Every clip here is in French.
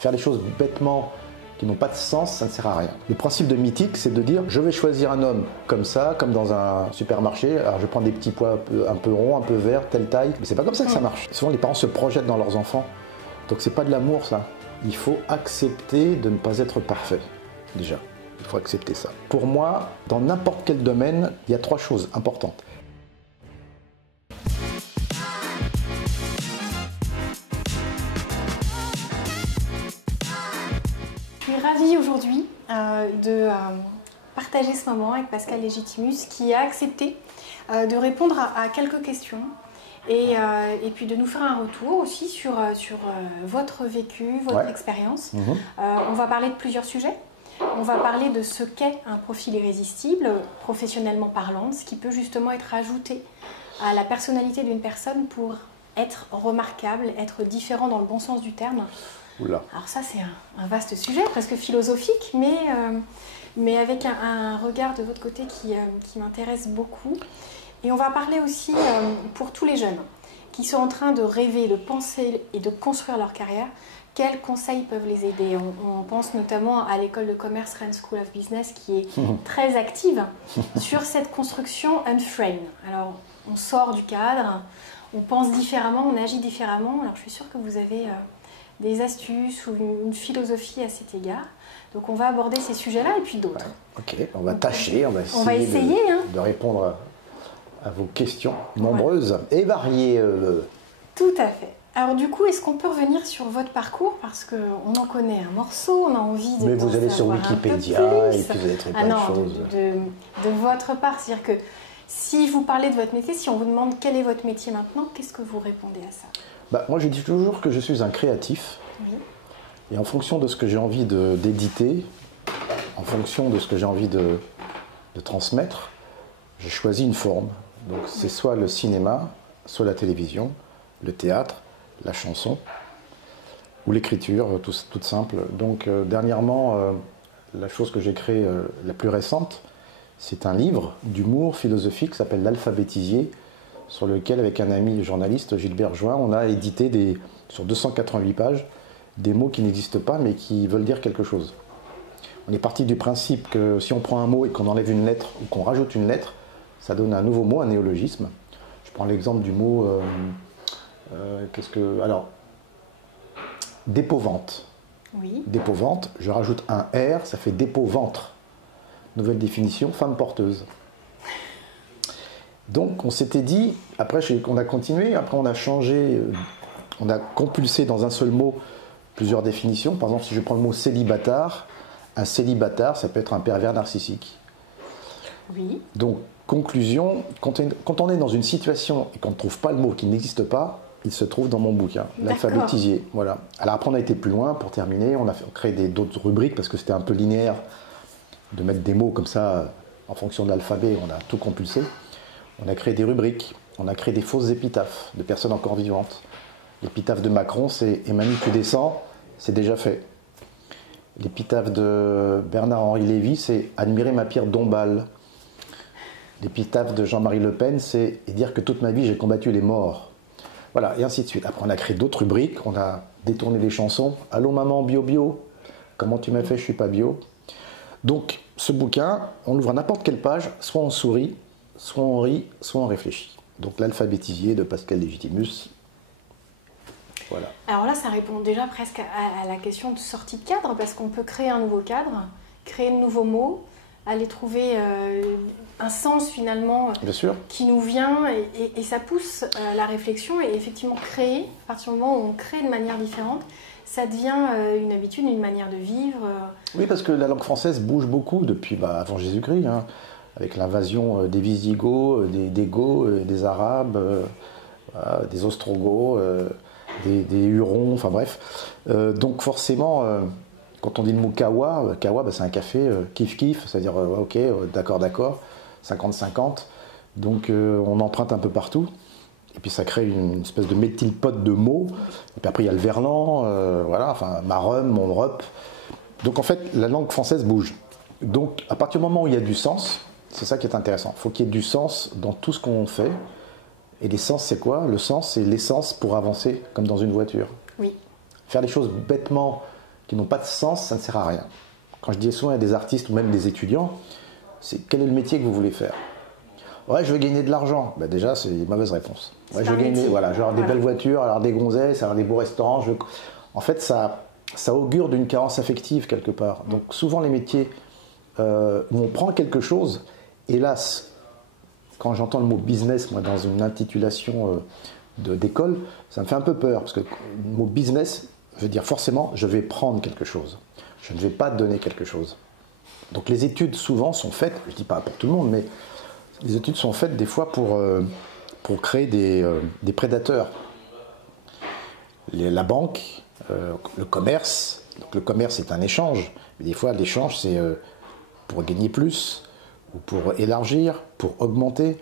Faire les choses bêtement qui n'ont pas de sens, ça ne sert à rien. Le principe de Mythique, c'est de dire je vais choisir un homme comme ça, comme dans un supermarché. Alors je prends des petits pois un peu ronds, un peu verts, telle taille. Mais c'est pas comme ça que ça marche. Souvent les parents se projettent dans leurs enfants. Donc c'est pas de l'amour ça. Il faut accepter de ne pas être parfait, déjà. Il faut accepter ça. Pour moi, dans n'importe quel domaine, il y a 3 choses importantes. Je suis ravie aujourd'hui de partager ce moment avec Pascal Légitimus qui a accepté de répondre à quelques questions et puis de nous faire un retour aussi sur votre vécu, votre expérience. On va parler de plusieurs sujets. On va parler de ce qu'est un profil irrésistible, professionnellement parlant, ce qui peut justement être ajouté à la personnalité d'une personne pour être remarquable, être différent dans le bon sens du terme. Oula. Alors ça c'est un vaste sujet, presque philosophique, mais avec un regard de votre côté qui m'intéresse beaucoup. Et on va parler aussi pour tous les jeunes qui sont en train de rêver, de penser et de construire leur carrière, quels conseils peuvent les aider. On pense notamment à l'école de commerce Rennes School of Business qui est très active sur cette construction unframed. Alors on sort du cadre, on pense différemment, on agit différemment. Alors je suis sûre que vous avez des astuces ou une philosophie à cet égard. Donc on va aborder ces sujets-là et puis d'autres. Ok, on va tâcher, on va essayer de répondre à vos questions nombreuses et variées. Tout à fait. Alors du coup, est-ce qu'on peut revenir sur votre parcours? Parce qu'on en connaît un morceau, on a envie de... Mais vous allez sur Wikipédia et puis vous allez trouver plein de choses. De votre part, c'est-à-dire que si vous parlez de votre métier, si on vous demande quel est votre métier maintenant, qu'est-ce que vous répondez à ça? Moi je dis toujours que je suis un créatif. Oui. Et en fonction de ce que j'ai envie d'éditer, en fonction de ce que j'ai envie de transmettre, j'ai choisi une forme. Donc c'est soit le cinéma, soit la télévision, le théâtre, la chanson ou l'écriture, toute simple. Donc dernièrement, la chose que j'ai créée la plus récente, c'est un livre d'humour philosophique qui s'appelle L'Alphabétisier, sur lequel, avec un ami journaliste, Gilbert Join, on a édité sur 288 pages des mots qui n'existent pas mais qui veulent dire quelque chose. On est parti du principe que si on prend un mot et qu'on enlève une lettre ou qu'on rajoute une lettre, ça donne un nouveau mot, un néologisme. Je prends l'exemple du mot dépôt-vente. Oui. Dépôt-vente, je rajoute un R, ça fait dépôt-ventre. Nouvelle définition, femme porteuse. Donc on s'était dit, après on a continué, après on a changé, on a compulsé dans un seul mot plusieurs définitions. Par exemple, si je prends le mot célibataire, un célibataire, ça peut être un pervers narcissique. Oui. Donc, conclusion, quand on est dans une situation et qu'on ne trouve pas le mot, qui n'existe pas, il se trouve dans mon bouquin, L'Alphabétisier. Voilà. Alors après, on a été plus loin pour terminer, on a créé d'autres rubriques parce que c'était un peu linéaire de mettre des mots comme ça en fonction de l'alphabet, on a tout compulsé. On a créé des rubriques, on a créé des fausses épitaphes de personnes encore vivantes. L'épitaphe de Macron, c'est « Emmanuel, tu descends », c'est déjà fait. L'épitaphe de Bernard-Henri Lévy, c'est « Admirer ma pierre Dombasle ». L'épitaphe de Jean-Marie Le Pen, c'est « Et dire que toute ma vie, j'ai combattu les morts ». Voilà, et ainsi de suite. Après, on a créé d'autres rubriques, on a détourné des chansons. « Allô maman, bio bio, comment tu m'as fait, je suis pas bio ». Donc, ce bouquin, on l'ouvre à n'importe quelle page, soit on sourit, soit on rit, soit on réfléchit. Donc, L'Alphabétisier de Pascal Légitimus. Voilà. Alors là, ça répond déjà presque à la question de sortie de cadre, parce qu'on peut créer un nouveau cadre, créer de nouveaux mots, aller trouver un sens finalement qui nous vient, et ça pousse la réflexion, et effectivement créer, à partir du moment où on crée de manière différente, ça devient une habitude, une manière de vivre. Oui, parce que la langue française bouge beaucoup depuis avant Jésus-Christ, hein, avec l'invasion des Visigoths, des Goths, des Arabes, des Ostrogoths, des Hurons, enfin bref. Donc forcément, quand on dit le mot kawa, c'est un café, kiff-kiff, c'est-à-dire ok, d'accord, 50-50. Donc on emprunte un peu partout. Et puis ça crée une espèce de méthylpote de mots. Et puis après il y a le verlan, voilà, enfin ma rhum, mon rep. Donc en fait la langue française bouge. Donc à partir du moment où il y a du sens, c'est ça qui est intéressant. Il faut qu'il y ait du sens dans tout ce qu'on fait. Et l'essence c'est quoi? Le sens c'est l'essence pour avancer comme dans une voiture. Oui. Faire les choses bêtement qui n'ont pas de sens, ça ne sert à rien. Quand je dis souvent à des artistes ou même des étudiants, c'est quel est le métier que vous voulez faire? Ouais, je veux gagner de l'argent. Ben déjà, c'est une mauvaise réponse. Ouais, je veux gagner, voilà, je veux avoir des belles voitures, avoir des gonzesses, avoir des beaux restaurants. En fait, ça augure d'une carence affective quelque part. Donc souvent les métiers où on prend quelque chose, hélas, quand j'entends le mot business, moi, dans une intitulation d'école, ça me fait un peu peur, parce que le mot business veut dire forcément, je vais prendre quelque chose. Je ne vais pas donner quelque chose. Donc les études souvent sont faites, je ne dis pas pour tout le monde, mais les études sont faites des fois pour créer des prédateurs. La banque, le commerce, donc le commerce c'est un échange, mais des fois l'échange c'est pour gagner plus, ou pour élargir, pour augmenter.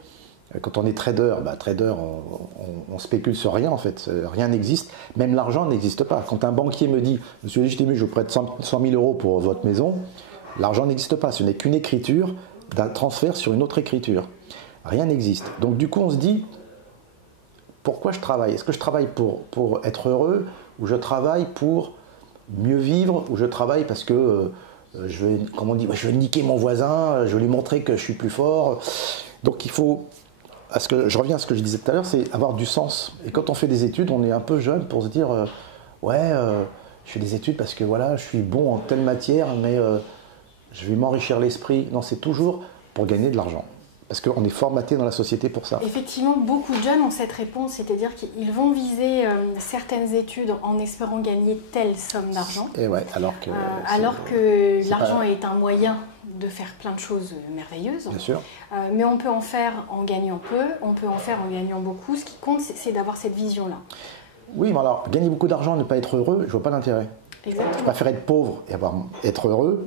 Quand on est trader, on spécule sur rien en fait, rien n'existe, même l'argent n'existe pas. Quand un banquier me dit « Monsieur Légitime, je vous prête 100 000 € pour votre maison », l'argent n'existe pas, ce n'est qu'une écriture d'un transfert sur une autre écriture. Rien n'existe. Donc du coup on se dit « Pourquoi je travaille? Est-ce que je travaille pour être heureux, ou je travaille pour mieux vivre, ou je travaille parce que je veux niquer mon voisin, je veux lui montrer que je suis plus fort ?» Donc il faut... je reviens à ce que je disais tout à l'heure, c'est avoir du sens. Et quand on fait des études, on est un peu jeune pour se dire je fais des études parce que voilà, je suis bon en telle matière, mais je vais m'enrichir l'esprit. Non, c'est toujours pour gagner de l'argent. Parce qu'on est formaté dans la société pour ça. Effectivement, beaucoup de jeunes ont cette réponse, c'est-à-dire qu'ils vont viser certaines études en espérant gagner telle somme d'argent. Et ouais, alors que l'argent est un moyen de faire plein de choses merveilleuses. Bien sûr. Mais on peut en faire en gagnant peu, on peut en faire en gagnant beaucoup. Ce qui compte, c'est d'avoir cette vision-là. Oui, mais alors, gagner beaucoup d'argent et ne pas être heureux, je vois pas l'intérêt. Exactement. Je préfère être pauvre et être heureux,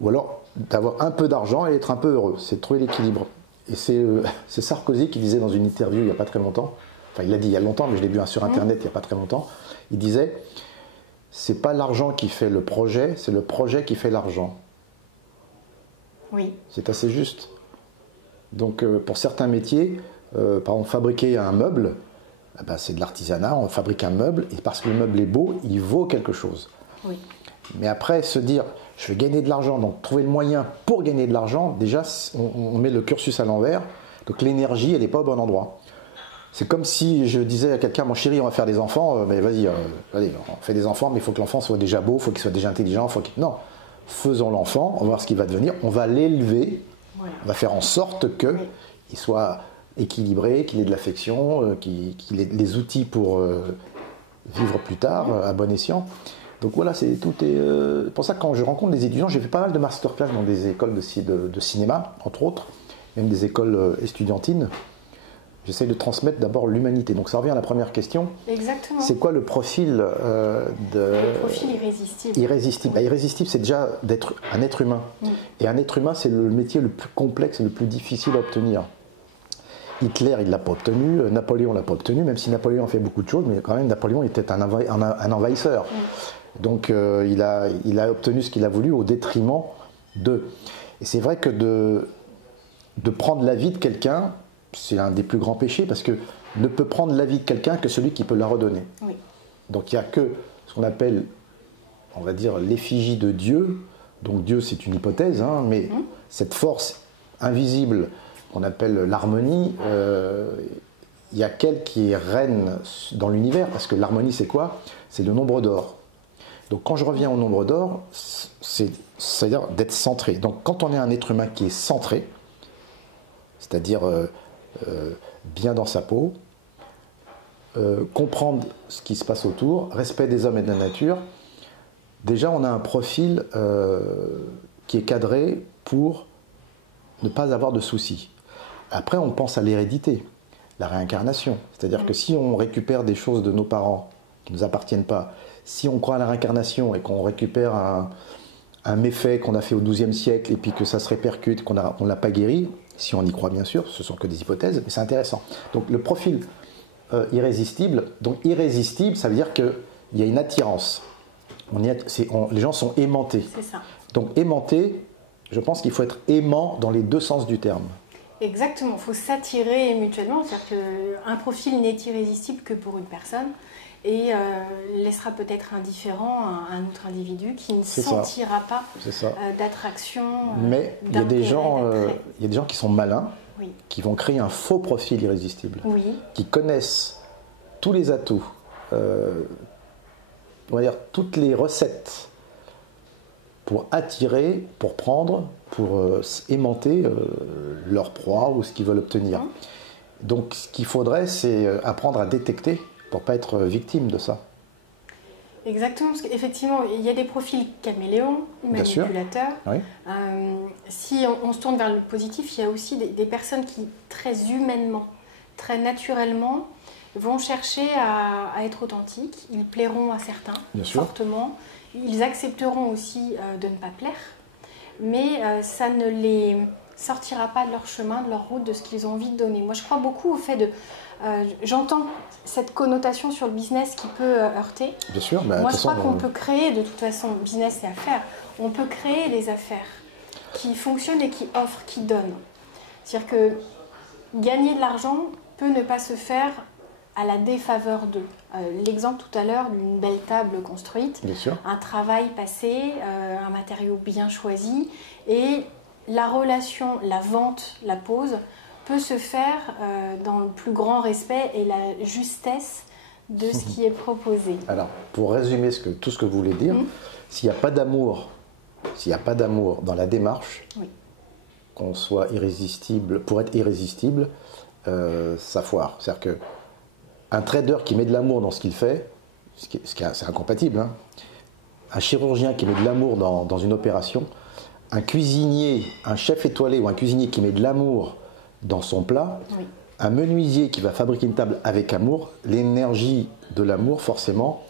ou alors d'avoir un peu d'argent et être un peu heureux. C'est de trouver l'équilibre. Et c'est Sarkozy qui disait dans une interview il n'y a pas très longtemps, enfin il l'a dit il y a longtemps, mais je l'ai vu sur Internet il n'y a pas très longtemps, il disait « C'est pas l'argent qui fait le projet, c'est le projet qui fait l'argent. » Oui. C'est assez juste. Donc pour certains métiers, par exemple fabriquer un meuble, c'est de l'artisanat, on fabrique un meuble, et parce que le meuble est beau, il vaut quelque chose. Oui. Mais après, se dire, je vais gagner de l'argent, donc trouver le moyen pour gagner de l'argent, déjà, on met le cursus à l'envers, donc l'énergie, elle n'est pas au bon endroit. C'est comme si je disais à quelqu'un, mon chéri, on va faire des enfants, mais vas-y, on fait des enfants, mais il faut que l'enfant soit déjà beau, il faut qu'il soit déjà intelligent, non. Faisons l'enfant, on va voir ce qu'il va devenir, on va l'élever, voilà. On va faire en sorte qu'il soit équilibré, qu'il ait de l'affection, qu'il ait les outils pour vivre plus tard, à bon escient. Donc voilà, tout est pour ça que quand je rencontre des étudiants, j'ai fait pas mal de masterclass dans des écoles de cinéma, entre autres, même des écoles estudiantines. J'essaye de transmettre d'abord l'humanité. Donc ça revient à la première question. Exactement. C'est quoi le profil Le profil irrésistible. Irrésistible. Irrésistible, c'est déjà d'être un être humain. Et un être humain, c'est le métier le plus complexe et le plus difficile à obtenir. Hitler, il ne l'a pas obtenu, Napoléon ne l'a pas obtenu, même si Napoléon a fait beaucoup de choses, mais quand même Napoléon était un envahisseur. Donc il a obtenu ce qu'il a voulu au détriment d'eux. Et c'est vrai que de prendre la vie de quelqu'un, c'est un des plus grands péchés, parce que ne peut prendre la vie de quelqu'un que celui qui peut la redonner. Oui. Donc il n'y a que ce qu'on appelle, on va dire, l'effigie de Dieu. Donc Dieu, c'est une hypothèse, mais cette force invisible qu'on appelle l'harmonie, il y a qu'elle qui est reine dans l'univers, parce que l'harmonie, c'est quoi? C'est le nombre d'or. Donc quand je reviens au nombre d'or, c'est-à-dire d'être centré. Donc quand on est un être humain qui est centré, c'est-à-dire bien dans sa peau, comprendre ce qui se passe autour, respect des hommes et de la nature, déjà on a un profil qui est cadré pour ne pas avoir de soucis. Après on pense à l'hérédité, la réincarnation, c'est-à-dire que si on récupère des choses de nos parents qui ne nous appartiennent pas, si on croit à la réincarnation et qu'on récupère un méfait qu'on a fait au XIIe siècle et puis que ça se répercute, qu'on ne l'a pas guéri, si on y croit bien sûr, ce sont que des hypothèses, mais c'est intéressant. Donc le profil irrésistible, ça veut dire qu'il y a une attirance. Les gens sont aimantés. C'est ça. Donc aimanté, je pense qu'il faut être aimant dans les deux sens du terme. Exactement, il faut s'attirer mutuellement, c'est-à-dire qu'un profil n'est irrésistible que pour une personne. et laissera peut-être indifférent un autre individu qui ne sentira pas d'attraction. Mais il y a des gens qui sont malins, qui vont créer un faux profil irrésistible, qui connaissent tous les atouts, on va dire toutes les recettes pour attirer, pour prendre, pour aimanter leur proie ou ce qu'ils veulent obtenir. Donc ce qu'il faudrait, c'est apprendre à détecter pour ne pas être victime de ça. Exactement, parce qu'effectivement, il y a des profils caméléons, manipulateurs. Si on se tourne vers le positif, il y a aussi des personnes qui, très humainement, très naturellement, vont chercher à être authentiques. Ils plairont à certains, fortement. Ils accepteront aussi de ne pas plaire, mais ça ne les sortira pas de leur chemin, de leur route, de ce qu'ils ont envie de donner. Moi, je crois beaucoup au fait de... j'entends cette connotation sur le business qui peut heurter. Bien sûr, mais moi, je crois qu'on peut créer, de toute façon, business et affaires, on peut créer des affaires qui fonctionnent et qui offrent, qui donnent. C'est-à-dire que gagner de l'argent peut ne pas se faire à la défaveur d'eux. L'exemple tout à l'heure d'une belle table construite, un travail passé, un matériau bien choisi, et la relation, la vente, la pose peut se faire dans le plus grand respect et la justesse de ce qui est proposé. Alors, pour résumer tout ce que vous voulez dire, s'il n'y a pas d'amour, dans la démarche, qu'on soit irrésistible, pour être irrésistible, ça foire. C'est-à-dire qu'un trader qui met de l'amour dans ce qu'il fait, c'est incompatible. Un chirurgien qui met de l'amour dans une opération, un cuisinier, un chef étoilé ou un cuisinier qui met de l'amour dans son plat, un menuisier qui va fabriquer une table avec amour, l'énergie de l'amour forcément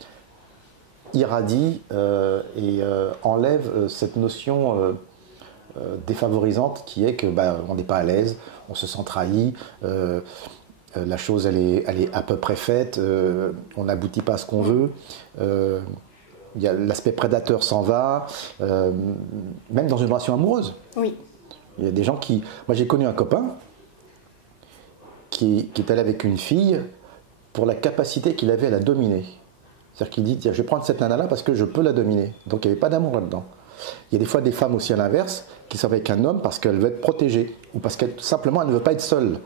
irradie et enlève cette notion défavorisante qui est que on n'est pas à l'aise, on se sent trahi, la chose elle est à peu près faite, on n'aboutit pas à ce qu'on veut. L'aspect prédateur s'en va, même dans une relation amoureuse. Il y a des gens qui... Moi j'ai connu un copain qui est allé avec une fille pour la capacité qu'il avait à la dominer. C'est-à-dire qu'il dit, tiens, je vais prendre cette nana-là parce que je peux la dominer. Donc il n'y avait pas d'amour là-dedans. Il y a des fois des femmes aussi à l'inverse qui sont avec un homme parce qu'elle veut être protégée ou parce qu'elle simplement elle ne veut pas être seule.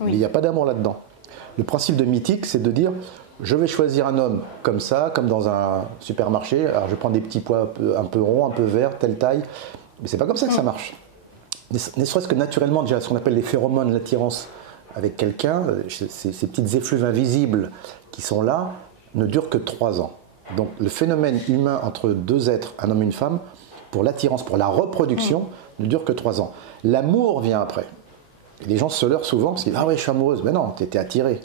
Mais il n'y a pas d'amour là-dedans. Le principe de Mythique, c'est de dire, je vais choisir un homme comme ça, comme dans un supermarché. Alors je prends des petits pois un peu ronds, un peu verts, telle taille. Mais c'est pas comme ça que ça marche. Ne serait-ce que naturellement, déjà, ce qu'on appelle les phéromones, l'attirance avec quelqu'un, ces petites effluves invisibles qui sont là, ne durent que 3 ans. Donc le phénomène humain entre deux êtres, un homme et une femme, pour l'attirance, pour la reproduction, ne dure que 3 ans. L'amour vient après. Et les gens se leurrent souvent parce qu'ils disent « Ah ouais, je suis amoureuse ». Mais non, tu étais attiré.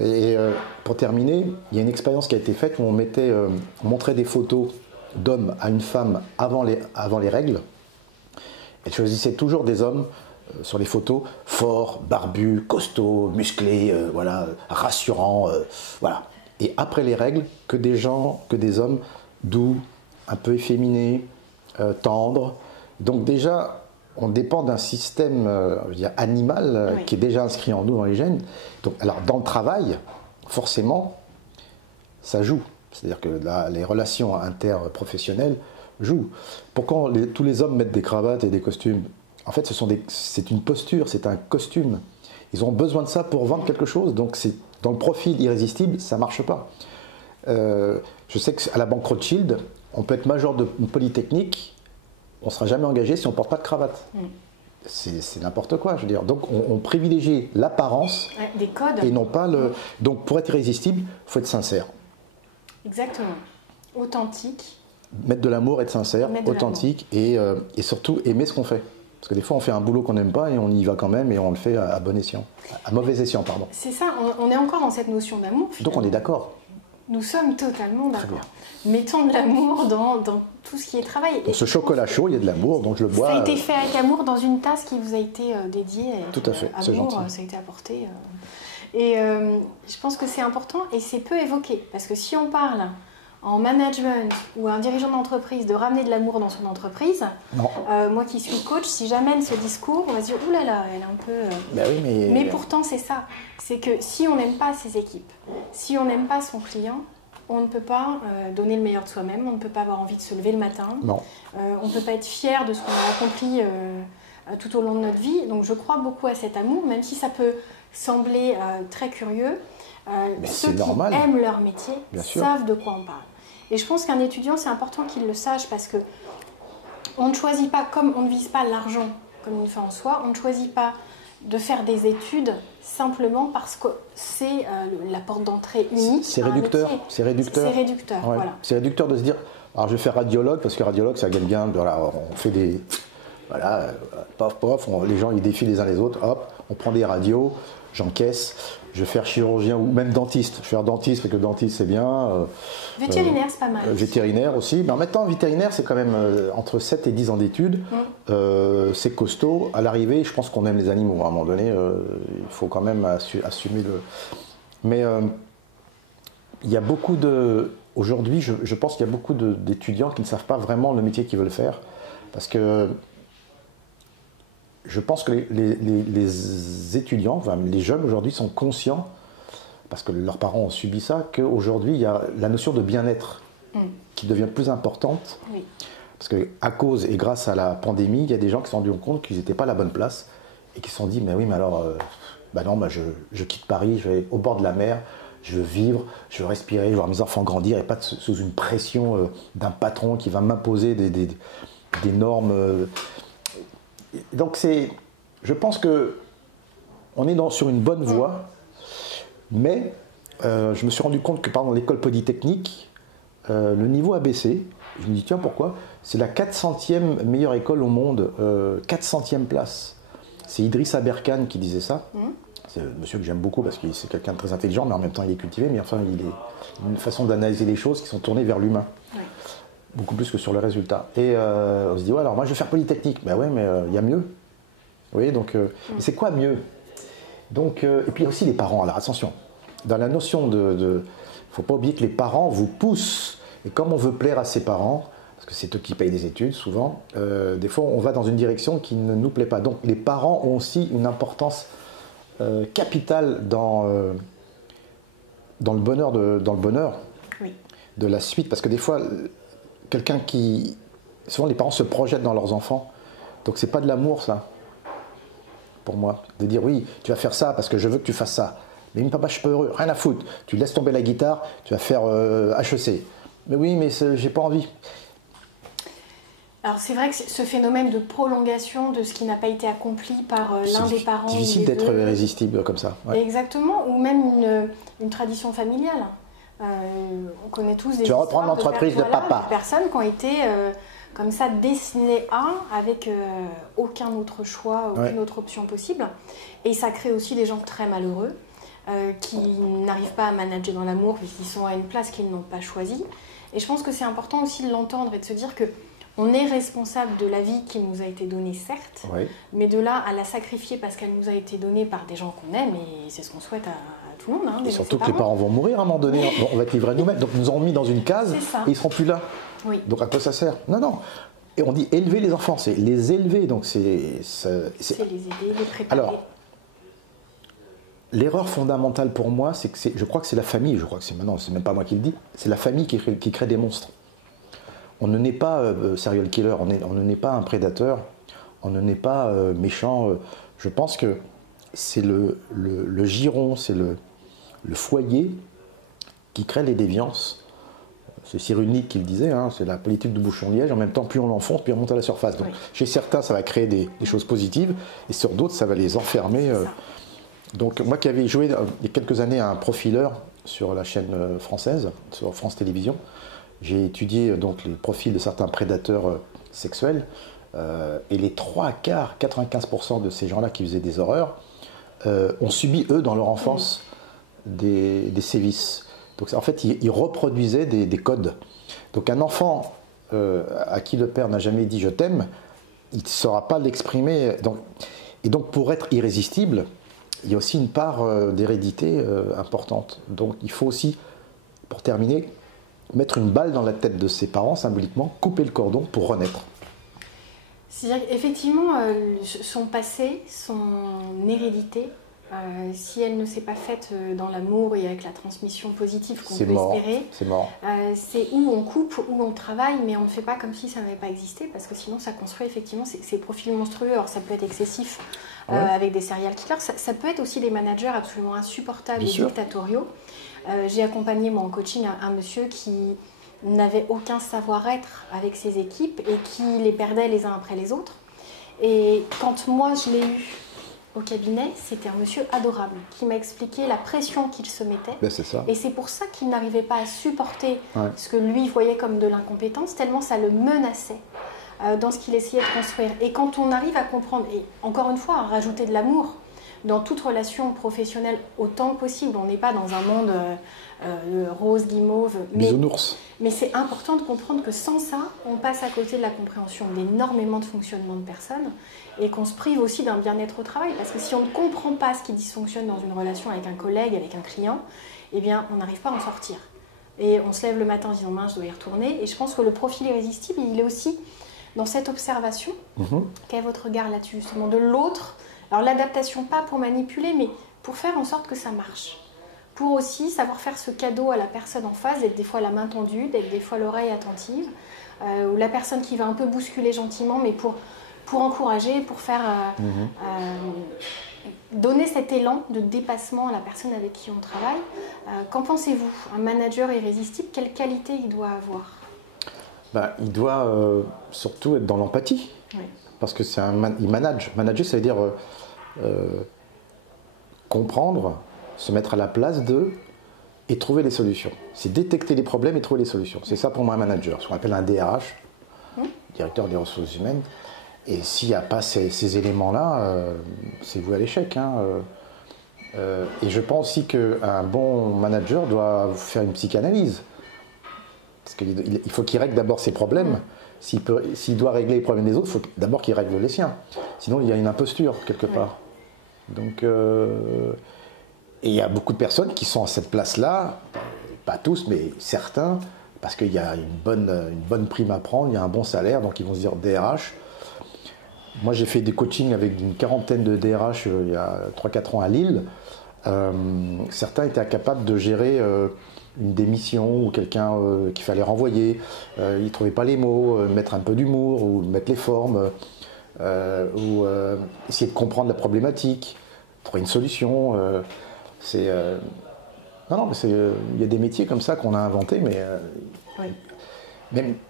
Et pour terminer, il y a une expérience qui a été faite où on montrait des photos d'hommes à une femme avant les règles. Elle choisissait toujours des hommes sur les photos forts, barbus, costauds, musclés, rassurants, voilà. Et après les règles, que des hommes doux, un peu efféminés, tendres. Donc déjà, on dépend d'un système animal qui est déjà inscrit en nous dans les gènes. Donc, alors dans le travail, forcément, ça joue. C'est-à-dire que là, les relations interprofessionnelles jouent. Pourquoi tous les hommes mettent des cravates et des costumes? En fait, c'est une posture, c'est un costume. Ils ont besoin de ça pour vendre quelque chose. Donc dans le profil irrésistible, ça ne marche pas. Je sais qu'à la banque Rothschild, on peut être major de Polytechnique, on ne sera jamais engagé si on ne porte pas de cravate. C'est n'importe quoi, je veux dire. Donc on privilégie l'apparence des codes. Et non pas le... Donc pour être irrésistible, il faut être sincère. Exactement. Authentique. Mettre de l'amour, être sincère, authentique et surtout aimer ce qu'on fait. Parce que des fois on fait un boulot qu'on n'aime pas et on y va quand même et on le fait à bon escient. À mauvais escient, pardon. C'est ça, on est encore dans cette notion d'amour. Donc on est d'accord. Nous sommes totalement d'accord. Mettons de l'amour dans tout ce qui est travail. Dans ce chocolat chaud, il y a de l'amour, donc je le bois. Ça a été fait avec amour dans une tasse qui vous a été dédiée. Tout à fait, c'est gentil. Ça a été apporté. Et je pense que c'est important et c'est peu évoqué. Parce que si on parle en management ou un dirigeant d'entreprise de ramener de l'amour dans son entreprise, moi qui suis coach, si j'amène ce discours, on va se dire « Ouh là là, elle est un peu… Ben oui, mais pourtant, c'est ça. C'est que si on n'aime pas ses équipes, si on n'aime pas son client, on ne peut pas donner le meilleur de soi-même, on ne peut pas avoir envie de se lever le matin, on ne peut pas être fier de ce qu'on a accompli tout au long de notre vie. Donc je crois beaucoup à cet amour, même si ça peut sembler très curieux. Ceux qui aiment leur métier savent de quoi on parle. Et je pense qu'un étudiant, c'est important qu'il le sache parce que on ne choisit pas, comme on ne vise pas l'argent comme une fin en soi, on ne choisit pas de faire des études simplement parce que c'est la porte d'entrée unique. C'est réducteur. C'est réducteur, voilà. C'est réducteur de se dire, alors je vais faire radiologue parce que radiologue ça gagne bien, voilà, on fait des… Voilà, pof, les gens ils défient les uns les autres, hop, on prend des radios, j'encaisse, je vais faire chirurgien ou même dentiste. Je vais faire dentiste parce que dentiste c'est bien. Vétérinaire c'est pas mal. Vétérinaire aussi. Mais en même temps, vétérinaire c'est quand même entre 7 et 10 ans d'études. C'est costaud. À l'arrivée, je pense qu'on aime les animaux. À un moment donné, il faut quand même assumer le… Mais il y a beaucoup de… Aujourd'hui, je pense qu'il y a beaucoup d'étudiants qui ne savent pas vraiment le métier qu'ils veulent faire. Parce que je pense que les étudiants, enfin, les jeunes aujourd'hui sont conscients, parce que leurs parents ont subi ça, qu'aujourd'hui il y a la notion de bien-être qui devient plus importante. Oui. Parce qu'à cause et grâce à la pandémie, il y a des gens qui se sont rendus compte qu'ils n'étaient pas à la bonne place et qui se sont dit mais oui, mais alors, je quitte Paris, je vais au bord de la mer, je veux vivre, je veux respirer, je veux voir mes enfants grandir et pas sous une pression d'un patron qui va m'imposer des normes. Donc je pense que on est sur une bonne voie, mais je me suis rendu compte que par exemple l'école polytechnique, le niveau a baissé. Je me dis tiens pourquoi? C'est la 400e meilleure école au monde, 400e place. C'est Idrissa Berkane qui disait ça. C'est un monsieur que j'aime beaucoup parce que c'est quelqu'un de très intelligent, mais en même temps il est cultivé, mais enfin il a une façon d'analyser les choses qui sont tournées vers l'humain. Beaucoup plus que sur le résultat. Et on se dit, ouais, alors moi je vais faire Polytechnique. Ben ouais, mais il y a mieux. Vous voyez, donc, c'est quoi mieux? Donc, et puis aussi les parents. Alors attention, dans la notion il ne faut pas oublier que les parents vous poussent. Et comme on veut plaire à ses parents, parce que c'est eux qui payent les études souvent, des fois on va dans une direction qui ne nous plaît pas. Donc les parents ont aussi une importance capitale dans le bonheur, de la suite. Parce que des fois… Souvent les parents se projettent dans leurs enfants, donc c'est pas de l'amour ça, pour moi, de dire oui, tu vas faire ça parce que je veux que tu fasses ça. Mais papa, je suis pas heureux, rien à foutre, tu laisses tomber la guitare, tu vas faire HEC. Mais oui, mais j'ai pas envie. Alors c'est vrai que ce phénomène de prolongation de ce qui n'a pas été accompli par l'un des parents… C'est difficile d'être irrésistible comme ça. Ouais. Exactement, ou même une tradition familiale. On connaît tous des tu vas reprendre l'entreprise de papa. De personnes qui ont été comme ça destinées avec aucun autre choix, aucune autre option possible. Et ça crée aussi des gens très malheureux qui n'arrivent pas à manager dans l'amour puisqu'ils sont à une place qu'ils n'ont pas choisie. Et je pense que c'est important aussi de l'entendre et de se dire que on est responsable de la vie qui nous a été donnée, certes, mais de là à la sacrifier parce qu'elle nous a été donnée par des gens qu'on aime, et c'est ce qu'on souhaite à tout le monde. Et surtout que les parents vont mourir à un moment donné, on va être livrés à nous-mêmes. Donc ils nous ont mis dans une case et ils ne seront plus là. Oui. Donc à quoi ça sert? Non. Et on dit élever les enfants, c'est les élever. Donc c'est les aider, les préparer. Alors, l'erreur fondamentale pour moi, c'est que je crois que c'est la famille, c'est même pas moi qui le dis, c'est la famille qui crée des monstres. On ne naît pas serial killer, on ne naît pas un prédateur, on ne naît pas méchant. Je pense que c'est le giron, c'est le foyer qui crée les déviances. C'est Cyrulnik qui le disait, hein, c'est la politique du bouchon-liège. En même temps, plus on l'enfonce, plus on monte à la surface. Donc, chez certains, ça va créer des choses positives, et sur d'autres, ça va les enfermer. Donc, moi qui avais joué il y a quelques années à un profileur sur la chaîne française, sur France Télévisions, j'ai étudié donc les profils de certains prédateurs sexuels, et les 95% de ces gens-là qui faisaient des horreurs ont subi, eux, dans leur enfance, des sévices. Donc en fait, ils reproduisaient des codes. Donc un enfant à qui le père n'a jamais dit « je t'aime », il ne saura pas l'exprimer. Et donc pour être irrésistible, il y a aussi une part d'hérédité importante. Donc il faut aussi, pour terminer, mettre une balle dans la tête de ses parents, symboliquement, couper le cordon pour renaître. C'est-à-dire qu'effectivement, son passé, son hérédité, si elle ne s'est pas faite dans l'amour et avec la transmission positive qu'on peut espérer, c'est mort. C'est où on coupe, où on travaille, mais on ne fait pas comme si ça n'avait pas existé, parce que sinon ça construit effectivement ces profils monstrueux. Alors ça peut être excessif avec des serial killers, ça peut être aussi des managers absolument insupportables et dictatoriaux. J'ai accompagné moi en coaching un monsieur qui n'avait aucun savoir-être avec ses équipes et qui les perdait les uns après les autres. Et quand moi je l'ai eu au cabinet, c'était un monsieur adorable qui m'a expliqué la pression qu'il se mettait. Ben, c'est ça. Et c'est pour ça qu'il n'arrivait pas à supporter ce que lui voyait comme de l'incompétence, tellement ça le menaçait dans ce qu'il essayait de construire. Et quand on arrive à comprendre, et encore une fois, à rajouter de l'amour dans toute relation professionnelle autant que possible, on n'est pas dans un monde rose, guimauve, mais c'est important de comprendre que sans ça, on passe à côté de la compréhension d'énormément de fonctionnements de personnes et qu'on se prive aussi d'un bien-être au travail. Parce que si on ne comprend pas ce qui dysfonctionne dans une relation avec un collègue, avec un client, eh bien, on n'arrive pas à en sortir. Et on se lève le matin en se disant « mince, je dois y retourner ». Et je pense que le profil irrésistible, il est aussi dans cette observation. Quel est votre regard là-dessus, justement, de l'autre? Alors l'adaptation, pas pour manipuler, mais pour faire en sorte que ça marche. Pour aussi savoir faire ce cadeau à la personne en face, d'être des fois la main tendue, d'être des fois l'oreille attentive, ou la personne qui va un peu bousculer gentiment, mais pour encourager, pour faire donner cet élan de dépassement à la personne avec qui on travaille. Qu'en pensez-vous? Un manager irrésistible, quelle qualité il doit avoir? Il doit surtout être dans l'empathie. Oui. Parce que il manage. Manager, ça veut dire comprendre, se mettre à la place d'eux et trouver les solutions. C'est détecter les problèmes et trouver les solutions. C'est ça pour moi un manager, ce qu'on appelle un DRH, directeur des ressources humaines. Et s'il n'y a pas ces éléments-là, c'est voué à l'échec. Et je pense aussi qu'un bon manager doit faire une psychanalyse. Parce qu'il faut qu'il règle d'abord ses problèmes. S'il doit régler les problèmes des autres, il faut d'abord qu'il règle les siens. Sinon, il y a une imposture quelque part. Donc, et il y a beaucoup de personnes qui sont à cette place-là, pas tous, mais certains, parce qu'il y a une bonne prime à prendre, il y a un bon salaire, donc ils vont se dire DRH. Moi, j'ai fait des coachings avec une quarantaine de DRH il y a 3-4 ans à Lille. Certains étaient incapables de gérer une démission ou quelqu'un qu'il fallait renvoyer. Ils ne trouvaient pas les mots, mettre un peu d'humour ou mettre les formes, ou essayer de comprendre la problématique, trouver une solution. Il y a des métiers comme ça qu'on a inventés, mais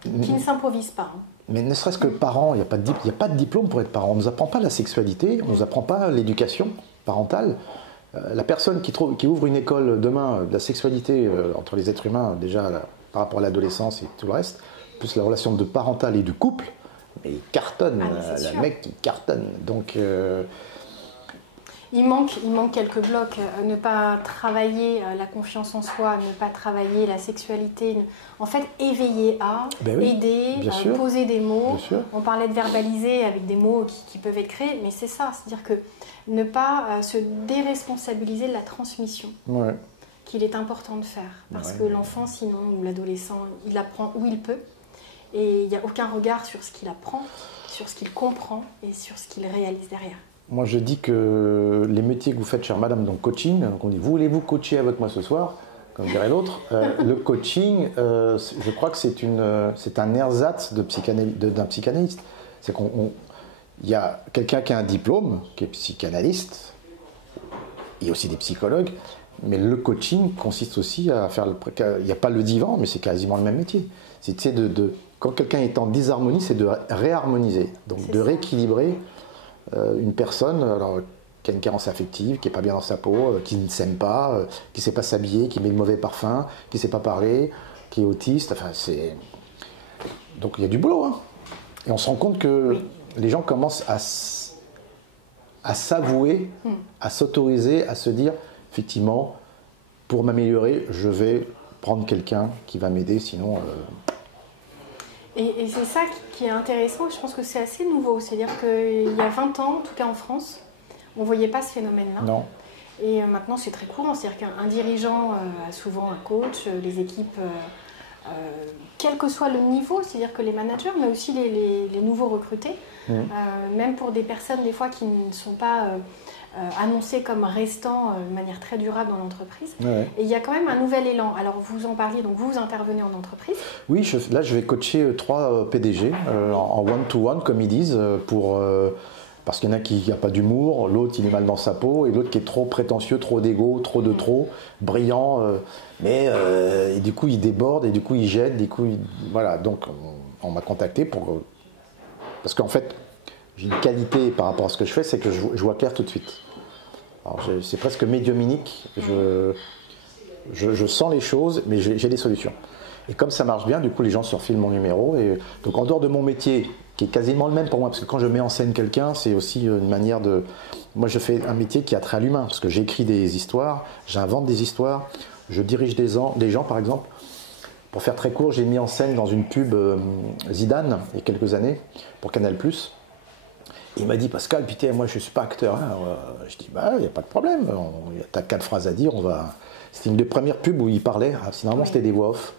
qui ne s'improvisent pas. Mais ne serait-ce que parent, il n'y a pas de diplôme pour être parent. On ne nous apprend pas la sexualité, on ne nous apprend pas l'éducation parentale. La personne qui ouvre une école demain de la sexualité entre les êtres humains, déjà par rapport à l'adolescence et tout le reste, plus la relation de parental et de couple, mais il cartonne, le mec qui cartonne. Donc, il manque quelques blocs. Ne pas travailler la confiance en soi, ne pas travailler la sexualité. En fait, éveiller à, aider, poser des mots. On parlait de verbaliser avec des mots qui peuvent être créés, mais c'est ça. C'est-à-dire que ne pas se déresponsabiliser de la transmission qu'il est important de faire. Parce que l'enfant, sinon, ou l'adolescent, il apprend où il peut. Et il n'y a aucun regard sur ce qu'il apprend, sur ce qu'il comprend et sur ce qu'il réalise derrière. Moi, je dis que les métiers que vous faites, chère madame, donc coaching, donc on dit, voulez-vous coacher avec moi ce soir, comme dirait l'autre. Le coaching, je crois que c'est un ersatz d'un psychanalyste. C'est il y a quelqu'un qui a un diplôme, qui est psychanalyste, il y a aussi des psychologues, mais le coaching consiste aussi à faire il n'y a pas le divan, mais c'est quasiment le même métier. Quand quelqu'un est en dysharmonie, c'est de réharmoniser, donc de rééquilibrer une personne qui a une carence affective, qui n'est pas bien dans sa peau, qui ne s'aime pas, qui ne sait pas s'habiller, qui met le mauvais parfum, qui ne sait pas parler, qui est autiste. Enfin, donc il y a du boulot. Et on se rend compte que les gens commencent à s'avouer, à s'autoriser, à se dire, effectivement, pour m'améliorer, je vais prendre quelqu'un qui va m'aider, sinon... Et c'est ça qui est intéressant, je pense que c'est assez nouveau. C'est-à-dire qu'il y a 20 ans, en tout cas en France, on ne voyait pas ce phénomène-là. Non. Et maintenant, c'est très courant. C'est-à-dire qu'un dirigeant a souvent un coach, les équipes quel que soit le niveau, c'est-à-dire que les managers, mais aussi les nouveaux recrutés, même pour des personnes des fois qui ne sont pas annoncées comme restant de manière très durable dans l'entreprise. Ouais. Et il y a quand même un nouvel élan. Alors vous en parliez, donc vous intervenez en entreprise. Oui, là je vais coacher 3 PDG en one-to-one, comme ils disent, parce qu'il y en a qui n'a pas d'humour, l'autre il est mal dans sa peau, et l'autre qui est trop prétentieux, trop d'ego, trop, brillant, et du coup il déborde, et du coup il jette, voilà, donc on m'a contacté parce qu'en fait j'ai une qualité par rapport à ce que je fais, c'est que je vois clair tout de suite. C'est presque médiumnique, je sens les choses, mais j'ai des solutions. Et comme ça marche bien, du coup les gens se refilent mon numéro, et donc en dehors de mon métier, qui est quasiment le même pour moi, parce que quand je mets en scène quelqu'un, c'est aussi une manière de... Moi, je fais un métier qui a trait à l'humain, parce que j'écris des histoires, j'invente des histoires, je dirige des gens, par exemple. Pour faire très court, j'ai mis en scène dans une pub Zidane, il y a quelques années, pour Canal+. Il m'a dit, Pascal, putain, moi, je ne suis pas acteur. Hein. Je dis, bah, il n'y a pas de problème, tu as 4 phrases à dire, on va... C'était une des premières pubs où il parlait, normalement, c'était des voix off.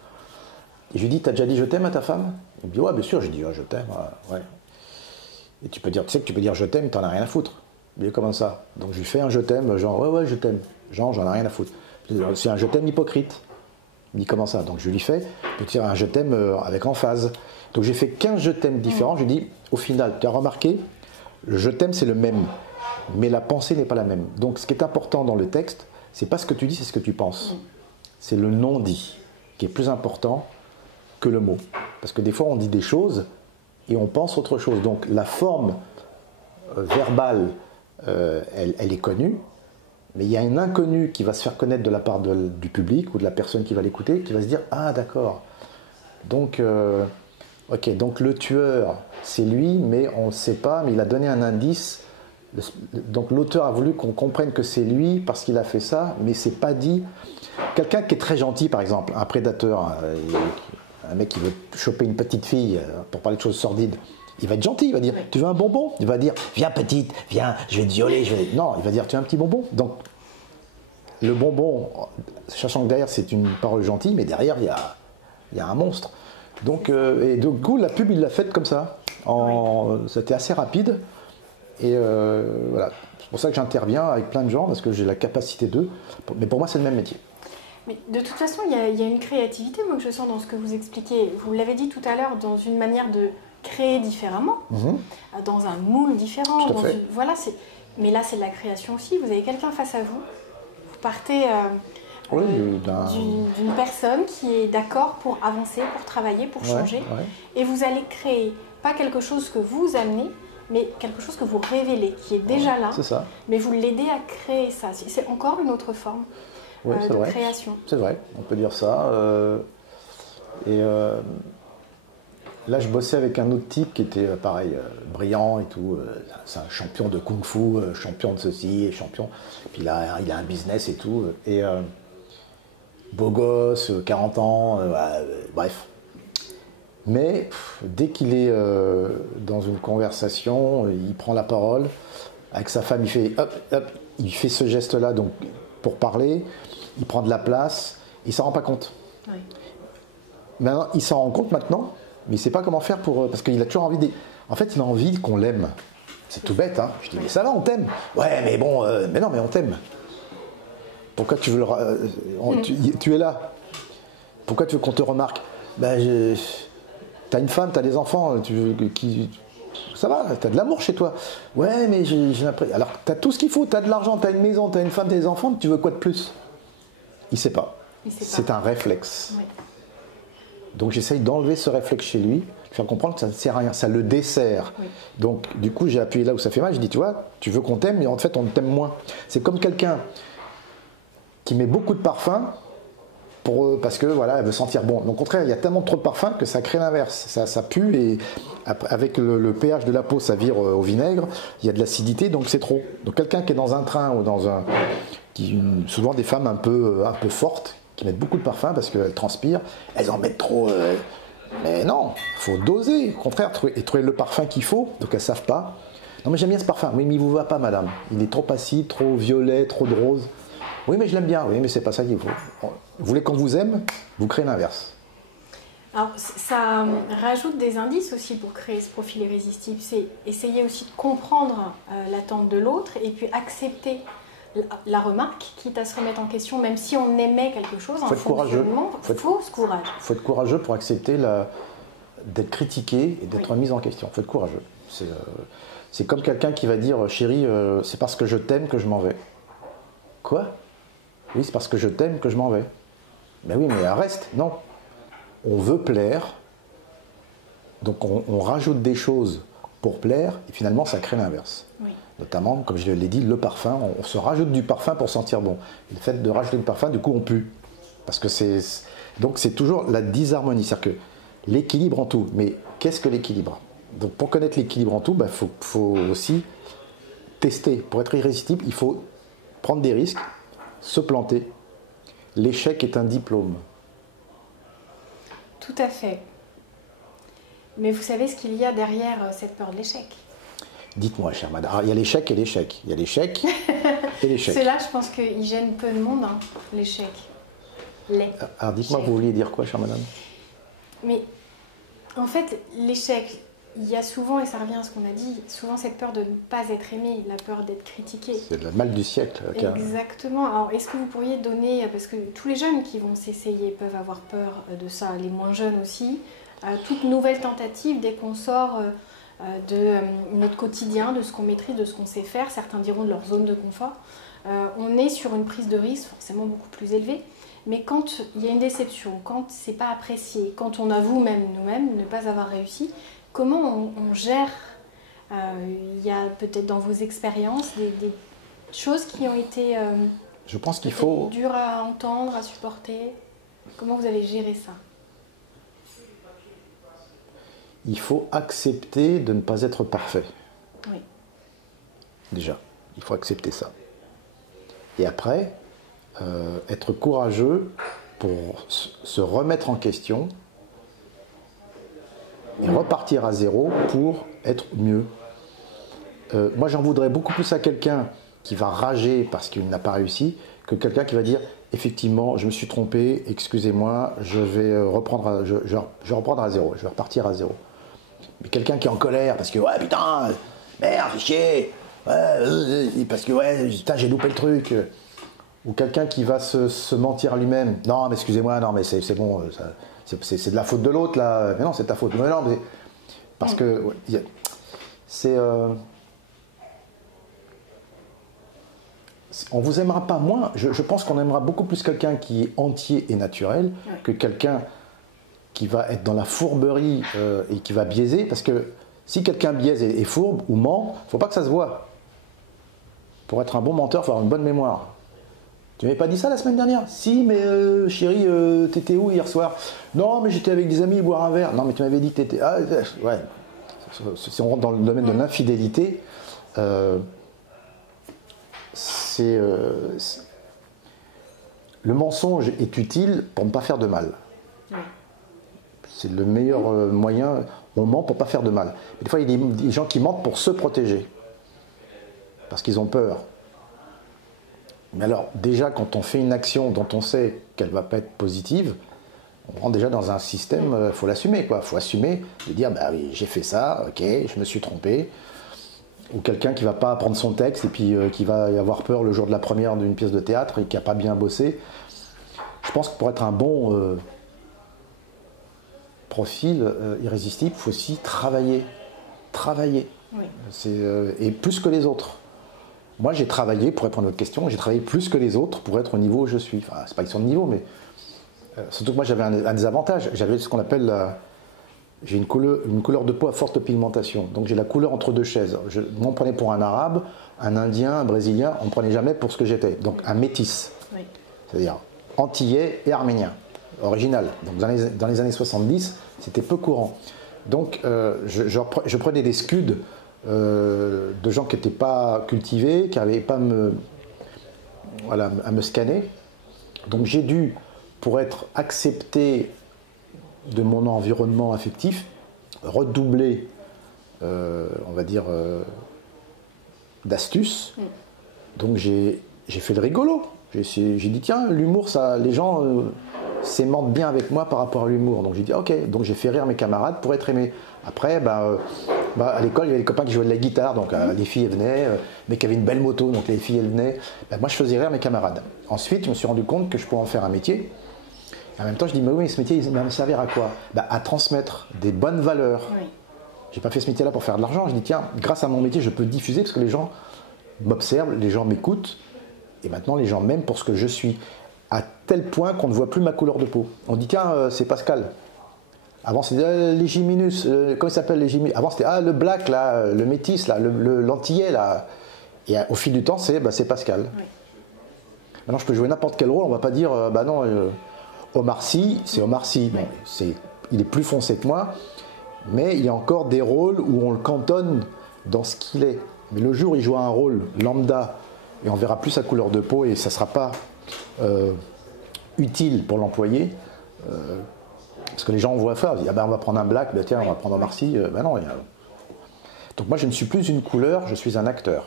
Et je lui dis, t'as déjà dit je t'aime à ta femme? Il me dit, ouais, bien sûr. J'ai dit, je t'aime, ouais. Et tu sais que tu peux dire je t'aime, t'en as rien à foutre. Il dit, comment ça? Donc je lui fais un je t'aime, genre, ouais, je t'aime. Genre, j'en ai rien à foutre. C'est un je t'aime hypocrite. Il dit, comment ça? Donc je lui fais, peut-être un je t'aime avec emphase. Donc j'ai fait 15 je t'aime différents. Je lui dis, au final, tu as remarqué, le je t'aime, c'est le même, mais la pensée n'est pas la même. Donc ce qui est important dans le texte, c'est pas ce que tu dis, c'est ce que tu penses. C'est le non-dit qui est plus important que le mot. Parce que des fois, on dit des choses et on pense autre chose. Donc la forme verbale, elle est connue, mais il y a un inconnu qui va se faire connaître de la part du public ou de la personne qui va l'écouter, qui va se dire « Ah, d'accord. Donc, ok, donc le tueur, c'est lui, mais on ne sait pas, mais il a donné un indice. Donc l'auteur a voulu qu'on comprenne que c'est lui parce qu'il a fait ça, mais c'est pas dit. » Quelqu'un qui est très gentil, par exemple, un prédateur, un mec qui veut choper une petite fille pour parler de choses sordides, il va être gentil, il va dire « Tu veux un bonbon ?» Il va dire « Viens petite, viens, je vais te violer. » Non, il va dire « Tu veux un petit bonbon ?» Donc, le bonbon, sachant que derrière c'est une parole gentille, mais derrière il y a un monstre. Donc, et du coup, la pub, il l'a faite comme ça. C'était assez rapide. Et voilà. C'est pour ça que j'interviens avec plein de gens, parce que j'ai la capacité d'eux. Mais pour moi, c'est le même métier. Mais de toute façon, il y a une créativité, moi, que je sens dans ce que vous expliquez. Vous l'avez dit tout à l'heure, dans une manière de créer différemment, dans un moule différent. Voilà, mais là, c'est de la création aussi. Vous avez quelqu'un face à vous. Vous partez d'une personne qui est d'accord pour avancer, pour travailler, pour changer. Et vous allez créer, pas quelque chose que vous amenez, mais quelque chose que vous révélez, qui est déjà là. C'est ça. Mais vous l'aidez à créer ça. C'est encore une autre forme. De création. C'est vrai, on peut dire ça. Là, je bossais avec un autre type qui était pareil, brillant et tout. C'est un champion de kung-fu, champion de ceci, champion. Puis il a un business et tout. Et beau gosse, 40 ans, bref. Mais dès qu'il est dans une conversation, il prend la parole. Avec sa femme, il fait hop, hop, il fait ce geste-là donc, pour parler. Il prend de la place, il ne s'en rend pas compte. Oui. Maintenant, il s'en rend compte maintenant, mais il ne sait pas comment faire parce qu'il a toujours envie En fait, il a envie qu'on l'aime. C'est tout bête, hein. Je dis, mais ça va, on t'aime. Ouais, mais bon, mais non, mais on t'aime. Pourquoi tu veux tu es là. Pourquoi tu veux qu'on te remarque? T'as une femme, t'as des enfants, ça va, t'as de l'amour chez toi. Ouais, mais j'ai l'impression... Alors, t'as tout ce qu'il faut, t'as de l'argent, t'as une maison, t'as une femme, t'as des enfants, tu veux quoi de plus? Il ne sait pas. C'est un réflexe. Oui. Donc j'essaye d'enlever ce réflexe chez lui, lui faire comprendre que ça ne sert à rien, ça le dessert. Oui. Donc du coup j'ai appuyé là où ça fait mal, j'ai dit tu vois, tu veux qu'on t'aime, mais en fait on t'aime moins. C'est comme quelqu'un qui met beaucoup de parfum parce que voilà, elle veut sentir bon. Donc au contraire, il y a tellement trop de parfum que ça crée l'inverse. Ça pue et avec le pH de la peau, ça vire au vinaigre, il y a de l'acidité, donc c'est trop. Donc quelqu'un qui est dans un train ou dans un... souvent des femmes un peu fortes qui mettent beaucoup de parfum parce qu'elles transpirent, elles en mettent trop. Mais non, il faut doser. Au contraire, trouver le parfum qu'il faut, donc elles ne savent pas. Non mais j'aime bien ce parfum. Oui mais il ne vous va pas madame. Il est trop acide, trop violet, trop de rose. Oui mais je l'aime bien. Oui mais c'est pas ça qu'il faut. Vous voulez qu'on vous aime, vous créez l'inverse. Alors, ça rajoute des indices aussi pour créer ce profil irrésistible. C'est essayer aussi de comprendre l'attente de l'autre et puis accepter la remarque, quitte à se remettre en question, même si on aimait quelque chose. Il faut être courageux. Il faut ce courage. Il faut être courageux pour accepter d'être critiqué et d'être mis en question. Il faut être courageux. C'est comme quelqu'un qui va dire « Chérie, c'est parce que je t'aime que je m'en vais ». Quoi? Oui, c'est parce que je t'aime que je m'en vais. Ben oui, mais reste. Non. On veut plaire, donc on rajoute des choses pour plaire, et finalement ça crée l'inverse. Oui. Notamment, comme je l'ai dit, le parfum, on se rajoute du parfum pour sentir bon. Et le fait de rajouter du parfum, du coup on pue. Parce que donc c'est toujours la disharmonie, c'est-à-dire que l'équilibre en tout. Mais qu'est-ce que l'équilibre? Donc pour connaître l'équilibre en tout, faut aussi tester. Pour être irrésistible, il faut prendre des risques, se planter. L'échec est un diplôme. Tout à fait. Mais vous savez ce qu'il y a derrière cette peur de l'échec? Dites-moi, chère madame. Alors, il y a l'échec et l'échec. Il y a l'échec et l'échec. Cela, je pense qu'il gêne peu de monde, hein, l'échec. Alors, dites-moi, vous vouliez dire quoi, chère madame? Mais, en fait, l'échec, il y a souvent, et ça revient à ce qu'on a dit, souvent cette peur de ne pas être aimé, la peur d'être critiqué. C'est le mal du siècle. Exactement. Alors, est-ce que vous pourriez donner, parce que tous les jeunes qui vont s'essayer peuvent avoir peur de ça, les moins jeunes aussi, toute nouvelle tentative, dès qu'on sort de notre quotidien, de ce qu'on maîtrise, de ce qu'on sait faire, certains diront de leur zone de confort, on est sur une prise de risque forcément beaucoup plus élevée. Mais quand il y a une déception, quand c'est pas apprécié, quand on avoue même nous-mêmes ne pas avoir réussi, comment on gère? Il y a peut-être dans vos expériences des choses qui ont été je pense qu'il faut dures à entendre, à supporter. Comment vous avez géré ça? Il faut accepter de ne pas être parfait. Oui. Déjà, il faut accepter ça. Et après, être courageux pour se remettre en question et repartir à zéro pour être mieux. Moi, j'en voudrais beaucoup plus à quelqu'un qui va rager parce qu'il n'a pas réussi que quelqu'un qui va dire « Effectivement, je me suis trompé, excusez-moi, je vais reprendre à zéro, je vais repartir à zéro. » Mais quelqu'un qui est en colère parce que « Ouais, putain, merde, fais chier, ouais, parce que ouais, putain, j'ai loupé le truc. » Ou quelqu'un qui va se mentir à lui-même. Non, mais excusez-moi, non, mais c'est bon, c'est de la faute de l'autre, là. Mais non, c'est ta faute. Mais non, mais... Parce que c'est... on vous aimera pas moins. Je pense qu'on aimera beaucoup plus quelqu'un qui est entier et naturel que quelqu'un qui va être dans la fourberie et qui va biaiser. Parce que si quelqu'un biaise et fourbe ou ment, il ne faut pas que ça se voie. Pour être un bon menteur, il faut avoir une bonne mémoire. Tu m'avais pas dit ça la semaine dernière? Si, mais chérie, t'étais où hier soir? Non, mais j'étais avec des amis boire un verre. Non, mais tu m'avais dit que t'étais... Ah, ouais. Si on rentre dans le domaine de l'infidélité, le mensonge est utile pour ne pas faire de mal. C'est le meilleur moyen. On ment pour ne pas faire de mal. Mais des fois, il y a des gens qui mentent pour se protéger. Parce qu'ils ont peur. Mais alors, déjà, quand on fait une action dont on sait qu'elle ne va pas être positive, on rentre déjà dans un système, il faut l'assumer, quoi. Il faut assumer de dire, bah oui, j'ai fait ça, ok, je me suis trompé. Ou quelqu'un qui ne va pas apprendre son texte et puis qui va avoir peur le jour de la première d'une pièce de théâtre et qui n'a pas bien bossé. Je pense que pour être un bon profil irrésistible, il faut aussi travailler. Travailler. Oui. Et plus que les autres. Moi, j'ai travaillé, pour répondre à votre question, j'ai travaillé plus que les autres pour être au niveau où je suis. Enfin, c'est pas question de niveau, mais surtout que moi, j'avais un désavantage. J'avais ce qu'on appelle j'ai une couleur de peau à forte pigmentation. Donc, j'ai la couleur entre deux chaises. Moi, on me prenait pour un arabe, un indien, un brésilien. On ne me prenait jamais pour ce que j'étais. Donc, un métis. Oui. C'est-à-dire antillais et arménien. Original. Donc, dans les années 70, c'était peu courant. Donc, je prenais des scuds de gens qui n'étaient pas cultivés, qui n'avaient pas à me scanner. Donc j'ai dû, pour être accepté de mon environnement affectif, redoubler, on va dire, d'astuces. Donc j'ai fait le rigolo. J'ai dit, tiens, l'humour, ça, les gens, s'aimantent bien avec moi par rapport à l'humour. Donc j'ai dit ok, donc j'ai fait rire mes camarades pour être aimé. Après, à l'école, il y avait des copains qui jouaient de la guitare, donc les filles elles venaient, mais qui avaient une belle moto, donc les filles elles venaient. Moi je faisais rire mes camarades. Ensuite, je me suis rendu compte que je pouvais en faire un métier. Et en même temps, je dis mais oui, ce métier, il va me servir à quoi? À transmettre des bonnes valeurs. Oui. J'ai pas fait ce métier-là pour faire de l'argent. Je dis tiens, grâce à mon métier, je peux diffuser parce que les gens m'observent, les gens m'écoutent, et maintenant les gens m'aiment pour ce que je suis. À tel point qu'on ne voit plus ma couleur de peau. On dit tiens, c'est Pascal. Avant c'était Légiminus, comment il s'appelle Légiminus? Avant c'était le black là, le métis là, l'antillais là. Et au fil du temps c'est Pascal. Oui. Maintenant je peux jouer n'importe quel rôle, on va pas dire non, Omar Sy, c'est Omar Sy. Bon, il est plus foncé que moi, mais il y a encore des rôles où on le cantonne dans ce qu'il est. Mais le jour où il joue un rôle lambda et on verra plus sa couleur de peau et ça sera pas utile pour l'employé, parce que les gens voient ça, ils disent on va prendre un black, tiens, on va prendre un Marcy. Non, donc moi je ne suis plus une couleur, je suis un acteur.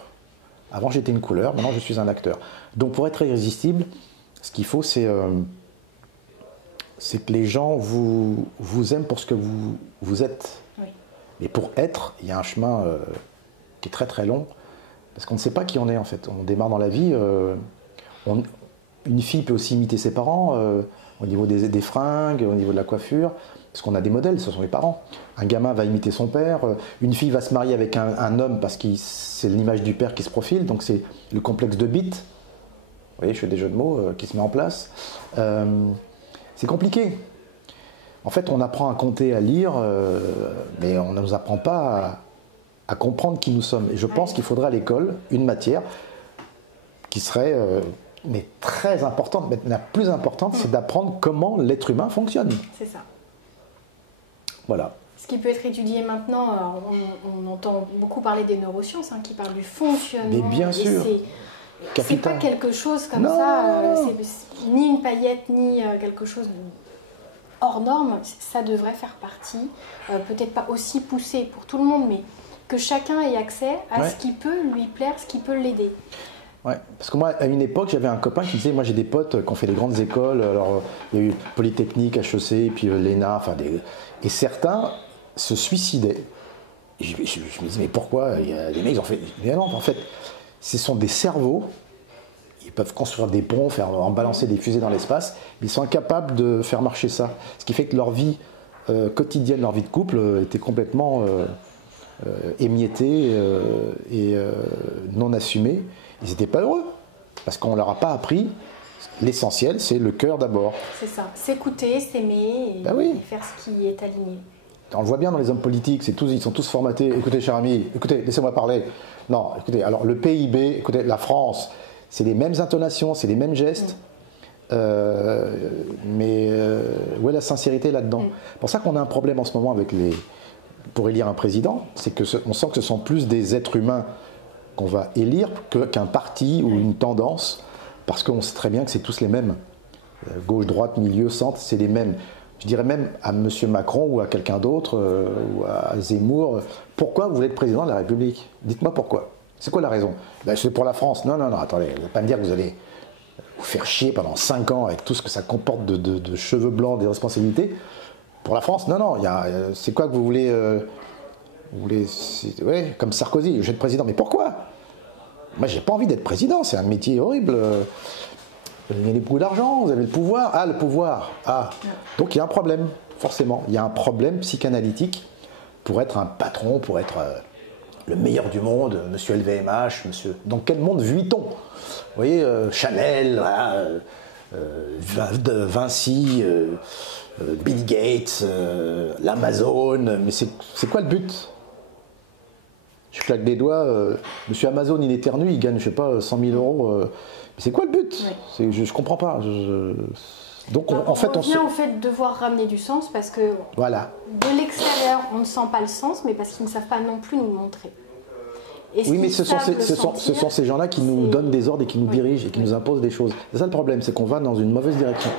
Avant j'étais une couleur, maintenant je suis un acteur. Donc pour être irrésistible, ce qu'il faut c'est que les gens vous aiment pour ce que vous êtes. Oui. Mais pour être, il y a un chemin qui est très très long, parce qu'on ne sait pas qui on est en fait. On démarre dans la vie, une fille peut aussi imiter ses parents au niveau des fringues, au niveau de la coiffure, parce qu'on a des modèles, ce sont les parents. Un gamin va imiter son père, une fille va se marier avec un homme parce que c'est l'image du père qui se profile, donc c'est le complexe de Vous voyez, je fais des jeux de mots qui se met en place. C'est compliqué. En fait, on apprend à compter, à lire, mais on ne nous apprend pas à comprendre qui nous sommes. Et je pense qu'il faudrait à l'école une matière qui serait mais très importante, mais la plus importante, c'est d'apprendre comment l'être humain fonctionne. C'est ça. Voilà. Ce qui peut être étudié maintenant, on entend beaucoup parler des neurosciences, qui parlent du fonctionnement. Mais bien sûr. C'est pas quelque chose comme ça, c'est ni une paillette, ni quelque chose hors norme. Ça devrait faire partie, peut-être pas aussi poussé pour tout le monde, mais que chacun ait accès à ce qui peut lui plaire, ce qui peut l'aider. Ouais, parce que moi, à une époque, j'avais un copain qui disait, moi j'ai des potes qui ont fait des grandes écoles, alors il y a eu Polytechnique, HEC, et puis l'ENA, et certains se suicidaient. Et je me disais, mais pourquoi? Il y a des mecs qui ont fait... Mais non, en fait, ce sont des cerveaux, ils peuvent construire des ponts, en balancer des fusées dans l'espace, mais ils sont incapables de faire marcher ça. Ce qui fait que leur vie quotidienne, leur vie de couple était complètement émiettée et non assumée. Ils n'étaient pas heureux, parce qu'on ne leur a pas appris. L'essentiel, c'est le cœur d'abord. C'est ça, s'écouter, s'aimer et faire ce qui est aligné. On le voit bien dans les hommes politiques, ils sont tous formatés. Écoutez, cher ami, écoutez, laissez-moi parler. Non, écoutez, alors le PIB, écoutez, la France, c'est les mêmes intonations, c'est les mêmes gestes. Mais où est la sincérité là-dedans? C'est pour ça qu'on a un problème en ce moment avec pour élire un président, c'est qu'on sent que ce sont plus des êtres humains qu'on va élire qu'un parti ou une tendance, parce qu'on sait très bien que c'est tous les mêmes. Gauche, droite, milieu, centre, c'est les mêmes. Je dirais même à M. Macron ou à quelqu'un d'autre, ou à Zemmour, pourquoi vous voulez être président de la République? Dites-moi pourquoi. C'est quoi la raison? C'est pour la France. Non, attendez, vous n'allez pas me dire que vous allez vous faire chier pendant 5 ans avec tout ce que ça comporte de cheveux blancs, des responsabilités. Pour la France, non, c'est quoi que vous voulez comme Sarkozy, je vais être président. Mais pourquoi? Moi, j'ai pas envie d'être président, c'est un métier horrible. Vous avez beaucoup d'argent, vous avez le pouvoir. Ah, le pouvoir. Ah. Donc il y a un problème, forcément. Il y a un problème psychanalytique pour être un patron, pour être le meilleur du monde, monsieur LVMH, monsieur. Dans quel monde vit-on? Vous voyez, Chanel, Vinci, Bill Gates, l'Amazon. Mais c'est quoi le but? Je claque des doigts, monsieur Amazon, il éternue, il gagne, je sais pas, 100 000 euros. Mais c'est quoi le but? Je comprends pas. Donc, en fait, on revient au fait de devoir ramener du sens, parce que de l'extérieur, on ne sent pas le sens, mais parce qu'ils ne savent pas non plus nous montrer. Oui, mais ce sont ces gens-là qui nous donnent des ordres et qui nous dirigent et qui nous imposent des choses. C'est ça le problème, c'est qu'on va dans une mauvaise direction.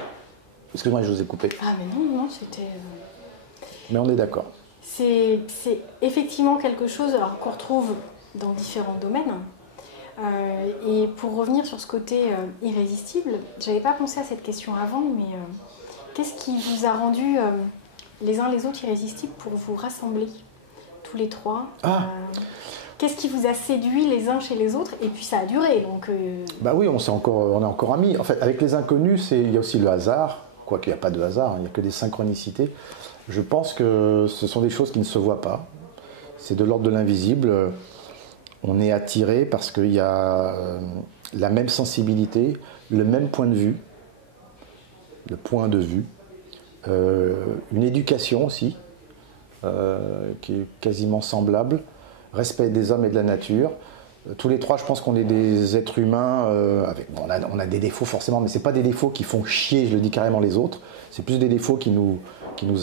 Excuse-moi, je vous ai coupé. Ah, mais non, c'était... Mais on est d'accord. C'est effectivement quelque chose qu'on retrouve dans différents domaines. Et pour revenir sur ce côté irrésistible, je n'avais pas pensé à cette question avant, mais Qu'est-ce qui vous a rendu les uns les autres irrésistibles pour vous rassembler, tous les trois? Qu'est-ce qui vous a séduit les uns chez les autres? Et puis ça a duré, donc... Bah oui, on est encore amis. En fait, avec les inconnus, il y a aussi le hasard. Quoiqu'il n'y a pas de hasard, il n'y a que des synchronicités. Je pense que ce sont des choses qui ne se voient pas. C'est de l'ordre de l'invisible. On est attiré parce qu'il y a la même sensibilité, le même point de vue, le point de vue, une éducation aussi, qui est quasiment semblable, respect des hommes et de la nature. Tous les trois, je pense qu'on est des êtres humains, on a des défauts forcément, mais ce n'est pas des défauts qui font chier, je le dis carrément, les autres. C'est plus des défauts qui nous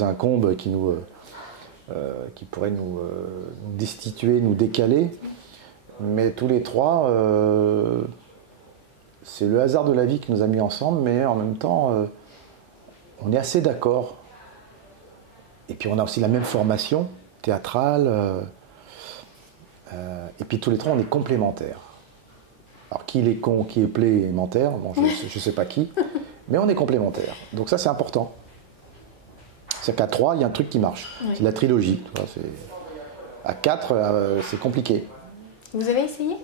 incombent, qui pourraient nous destituer, nous décaler. Mais tous les trois, c'est le hasard de la vie qui nous a mis ensemble, mais en même temps, on est assez d'accord. Et puis on a aussi la même formation théâtrale. Et puis tous les trois, on est complémentaires. Alors qui est con, qui est plémentaire, bon, je ne sais pas qui, mais on est complémentaires. Donc ça, c'est important. C'est qu'à 3, il y a un truc qui marche. Oui. C'est la trilogie. À 4, c'est compliqué. Vous avez essayé?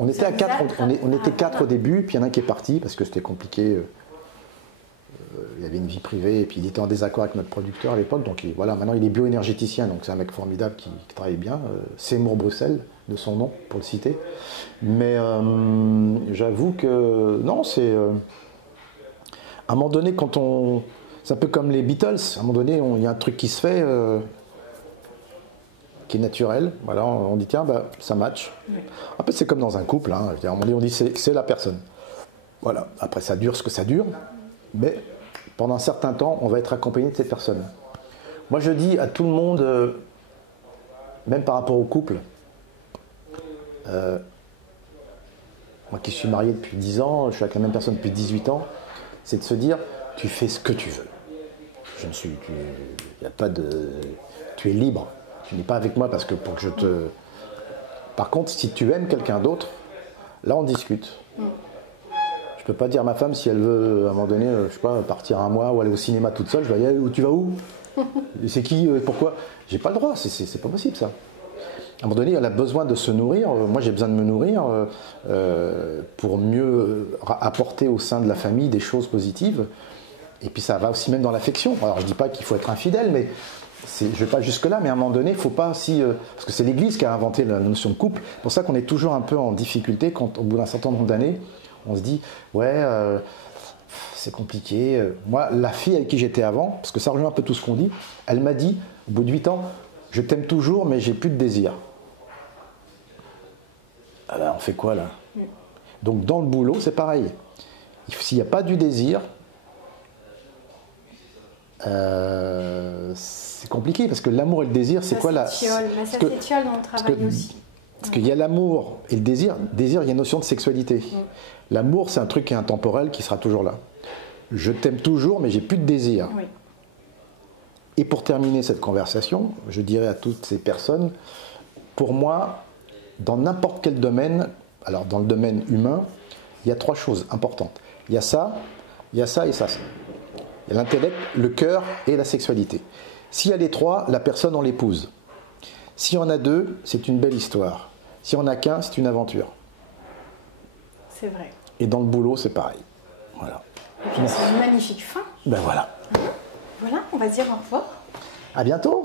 On était à 4, on était 4 au début, puis il y en a un qui est parti parce que c'était compliqué. Il y avait une vie privée, et puis il était en désaccord avec notre producteur à l'époque. Donc voilà, maintenant il est bioénergéticien, donc c'est un mec formidable qui travaille bien. Seymour Bruxelles, de son nom, pour le citer. Mais j'avoue que non, c'est. À un moment donné, quand on. C'est un peu comme les Beatles, à un moment donné, il y a un truc qui se fait. Qui est naturel, voilà, on dit tiens, bah, ça match. Oui. En fait, c'est comme dans un couple, hein. À un moment donné, on dit c'est la personne. Voilà, après ça dure ce que ça dure, mais pendant un certain temps, on va être accompagné de cette personne. Moi, je dis à tout le monde, même par rapport au couple, moi qui suis marié depuis 10 ans, je suis avec la même personne depuis 18 ans, c'est de se dire, tu fais ce que tu veux. Y a pas de, tu es libre. Tu n'es pas avec moi parce que pour que je te... Par contre, si tu aimes quelqu'un d'autre, là on discute. Je peux pas dire à ma femme si elle veut à un moment donné, je sais pas, partir un mois ou aller au cinéma toute seule, je vais dire tu vas où? C'est qui? Pourquoi? J'ai pas le droit, c'est pas possible ça. À un moment donné, elle a besoin de se nourrir. Moi j'ai besoin de me nourrir pour mieux apporter au sein de la famille des choses positives. Et puis ça va aussi même dans l'affection. Alors je dis pas qu'il faut être infidèle, mais je ne vais pas jusque-là, mais à un moment donné, il ne faut pas si... parce que c'est l'Église qui a inventé la notion de couple. C'est pour ça qu'on est toujours un peu en difficulté quand, au bout d'un certain nombre d'années, on se dit « Ouais, c'est compliqué. » Moi, la fille avec qui j'étais avant, parce que ça rejoint un peu tout ce qu'on dit, elle m'a dit, au bout de 8 ans, « Je t'aime toujours, mais j'ai plus de désir. » Alors, on fait quoi, là? Donc, dans le boulot, c'est pareil. S'il n'y a pas du désir... c'est compliqué parce que l'amour et le désir, c'est quoi là? Ça s'étiole dans le travail aussi. Parce qu'il y a l'amour et le désir. Désir, il y a une notion de sexualité. L'amour, c'est un truc qui est intemporel, qui sera toujours là. Je t'aime toujours, mais j'ai plus de désir. Oui. Et pour terminer cette conversation, je dirais à toutes ces personnes, pour moi, dans n'importe quel domaine, alors dans le domaine humain, il y a 3 choses importantes. Il y a ça et ça. Il y a l'intellect, le cœur et la sexualité. S'il y a les 3, la personne, on l'épouse. S'il y en a 2, c'est une belle histoire. S'il n'y en a qu'un, c'est une aventure. C'est vrai. Et dans le boulot, c'est pareil. Voilà. Et puis c'est une magnifique fin. Ben voilà. Voilà, on va dire au revoir. À bientôt.